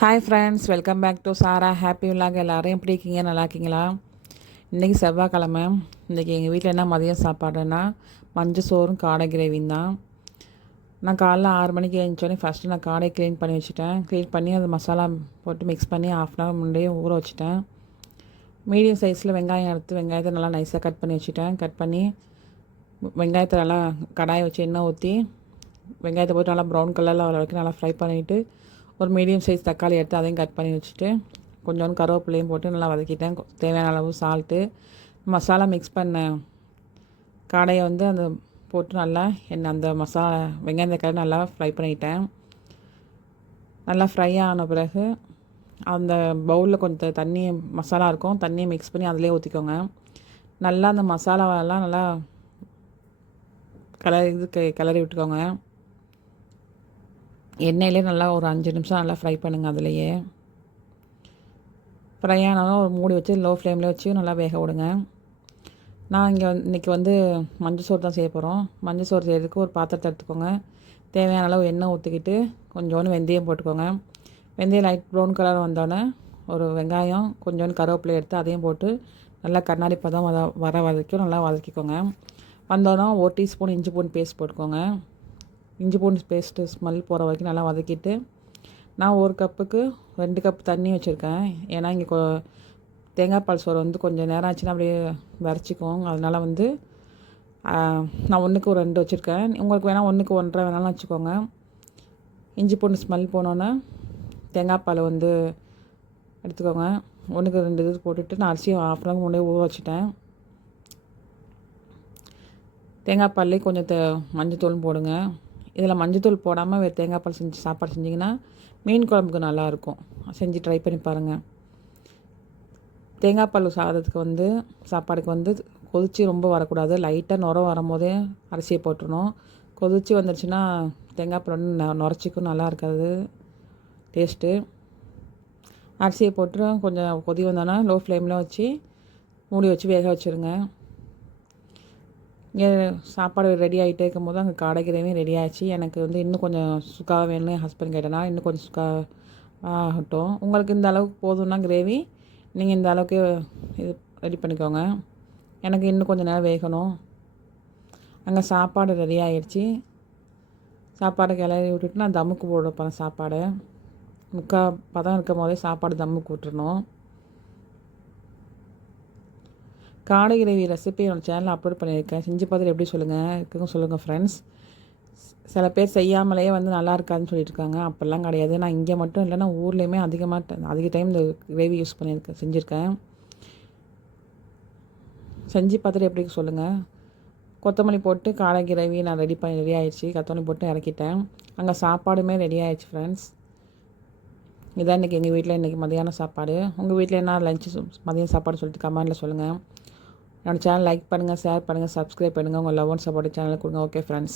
Hi friends, welcome back to Sara happy vlog. எல்லோரும் எப்படி இருக்கீங்க? நல்லா இருக்கீங்களா? இன்றைக்கி செவ்வாய்க்கிழமை. இன்றைக்கி எங்கள் வீட்டில் என்ன மதியம் சாப்பாடுன்னா மஞ்சள் சோறும் காடை கிரேவியும் தான். நான் காலைல 6 மணிக்கு எழுந்தோடனே ஃபஸ்ட்டு நான் காடை க்ளீன் பண்ணி வச்சுட்டேன். க்ளீன் பண்ணி அது மசாலா போட்டு மிக்ஸ் பண்ணி ½ முன்னாடியே ஊற வச்சுட்டேன். மீடியம் சைஸில் வெங்காயம் எடுத்து வெங்காயத்தை நல்லா நைஸாக கட் பண்ணி வச்சுட்டேன். கட் பண்ணி வெங்காயத்தை நல்லா கடாயை வச்சு எண்ணெய் ஊற்றி வெங்காயத்தை போட்டு நல்லா ப்ரௌன் கலரில் வர வரைக்கும் நல்லா ஃப்ரை பண்ணிவிட்டு ஒரு மீடியம் சைஸ் தக்காளி எடுத்து அதையும் கட் பண்ணி வச்சுட்டு கொஞ்சோண்டு கருவேப்பிலையும் போட்டு நல்லா வதக்கிட்டேன். தேவையான அளவு சால்ட்டு, மசாலா மிக்ஸ் பண்ண காடையை அந்த போட்டு நல்லா அந்த மசாலா வெங்காயம் தக்காளி நல்லா ஃப்ரை பண்ணிட்டேன். நல்லா ஃப்ரை ஆன பிறகு அந்த பவுலில் கொஞ்சம் தண்ணி மசாலா இருக்கும், தண்ணியை மிக்ஸ் பண்ணி அதிலே ஊற்றிக்கோங்க. நல்லா அந்த மசாலாவெல்லாம் நல்லா கிளறி விட்டுக்கோங்க. எண்ணெயிலே நல்லா ஒரு 5 நிமிஷம் நல்லா ஃப்ரை பண்ணுங்கள். அதுலேயே ஃப்ரை ஆனாலும் ஒரு மூடி வச்சு லோ ஃப்ளேமில் வச்சு நல்லா வேக விடுங்க. நான் இன்றைக்கி மஞ்சள் சோறு தான் செய்ய போகிறோம். மஞ்சள் சோறு செய்கிறதுக்கு ஒரு பாத்திரத்தை எடுத்துக்கோங்க. தேவையான அளவு எண்ணெய் ஊற்றிக்கிட்டு கொஞ்சோண்டு வெந்தயம் போட்டுக்கோங்க. வெந்தயம் லைட் ப்ரௌன் கலர் வந்தோடனே ஒரு வெங்காயம் கொஞ்சோண்டு கருவேப்பிலை எடுத்து அதையும் போட்டு நல்லா கண்ணாடி பதம் வர வரைக்கும் நல்லா வதக்கிக்கோங்க. வந்தோடனே 1 டீஸ்பூன் இஞ்சி பூண்டு பேஸ்ட் போட்டுக்கோங்க. இஞ்சி பூண்டு பேஸ்ட்டு ஸ்மெல் போகிற வரைக்கும் நல்லா வதக்கிட்டு நான் 1 கப்புக்கு 2 கப் தண்ணி வச்சுருக்கேன். ஏன்னா இங்கே தேங்காய் பால் சோறு கொஞ்சம் நேரம் ஆச்சுன்னா அப்படியே வரைச்சிக்கும். அதனால் நான் 1க்கு 2 வச்சுருக்கேன். உங்களுக்கு வேணால் 1க்கு 1.5 வேணாலும் வச்சுக்கோங்க. இஞ்சி பூண்டு ஸ்மெல் போனோன்னே தேங்காய் பால் எடுத்துக்கோங்க. 1க்கு 2 இது போட்டுட்டு நான் அரிசியை ½ முன்னே ஊற வச்சுட்டேன். தேங்காய் பால்லே கொஞ்சம் மஞ்சத்தூள் போடுங்க. இதில் மஞ்சத்தூள் போடாமல் வேறு தேங்காய் பால் சாப்பாடு செஞ்சிங்கன்னா மீன் குழம்புக்கு நல்லாயிருக்கும். செஞ்சு ட்ரை பண்ணி பாருங்கள். தேங்காய் பால் சாதத்துக்கு சாப்பாடுக்கு கொதித்து ரொம்ப வரக்கூடாது. லைட்டாக நுர வரும்போதே அரிசியை போட்டுடணும். கொதித்து வந்துருச்சுன்னா தேங்காய் பால் நுரைச்சிக்கும், நல்லா இருக்காது டேஸ்ட்டு. அரிசியை போட்டு கொஞ்சம் கொதி வந்தோன்னா லோ ஃப்ளேமில் வச்சு மூடி வச்சு வேக வச்சுருங்க. இங்கே சாப்பாடு ரெடி ஆகிட்டே இருக்கும்போது அங்கே காடை கிரேவியும் ரெடி ஆகிடுச்சு. எனக்கு இன்னும் கொஞ்சம் சுக்காவாக வேணும்னு என் ஹஸ்பண்ட் கேட்டனா இன்னும் கொஞ்சம் சுக்கா ஆகட்டும். உங்களுக்கு இந்த அளவுக்கு போதும்னா கிரேவி நீங்கள் இந்த அளவுக்கு இது ரெடி பண்ணிக்கோங்க. எனக்கு இன்னும் கொஞ்சம் நேரம் வேகணும். அங்கே சாப்பாடு ரெடி ஆகிடுச்சு. சாப்பாடை கிளறி விட்டுட்டு நான் தம்முக்கு போட போகிறேன். சாப்பாடை பதம் இருக்கும் போதே சாப்பாடு தம்முக்கு விட்டுறணும். காடை கிரேவி ரெசிபி என்னோடய சேனலில் அப்லோட் பண்ணியிருக்கேன். செஞ்சு பார்த்துட்டு எப்படி சொல்லுங்கள் ஃப்ரெண்ட்ஸ். சில பேர் செய்யாமலே நல்லா இருக்காதுன்னு சொல்லிட்டு இருக்காங்க. அப்படிலாம் கிடையாது. நான் இங்கே மட்டும் இல்லைன்னா ஊர்லேயுமே அதிக டைம் இந்த கிரேவி யூஸ் செஞ்சுருக்கேன். செஞ்சு பார்த்துட்டு எப்படி சொல்லுங்கள். கொத்தமல்லி போட்டு காடை கிரேவி நான் ரெடி ஆகிடுச்சு. கொத்தமல்லி போட்டு இறக்கிட்டேன். அங்கே சாப்பாடுமே ரெடி ஆகிடுச்சு ஃப்ரெண்ட்ஸ். இதான் இன்றைக்கி எங்கள் வீட்டில் இன்றைக்கி மதியானம் சாப்பாடு. உங்கள் வீட்டில் என்ன லஞ்சு மதியம் சாப்பாடு சொல்லிட்டு கமெண்டில் சொல்லுங்கள். என்னோடய சேனல் லைக் பண்ணுங்கள், ஷேர் பண்ணுங்கள், சப்ஸ்கிரைப் பண்ணுங்கள். உங்கள் லவ் அண்ட் சப்போர்ட் சேனலுக்கு கொடுங்க. Okay friends.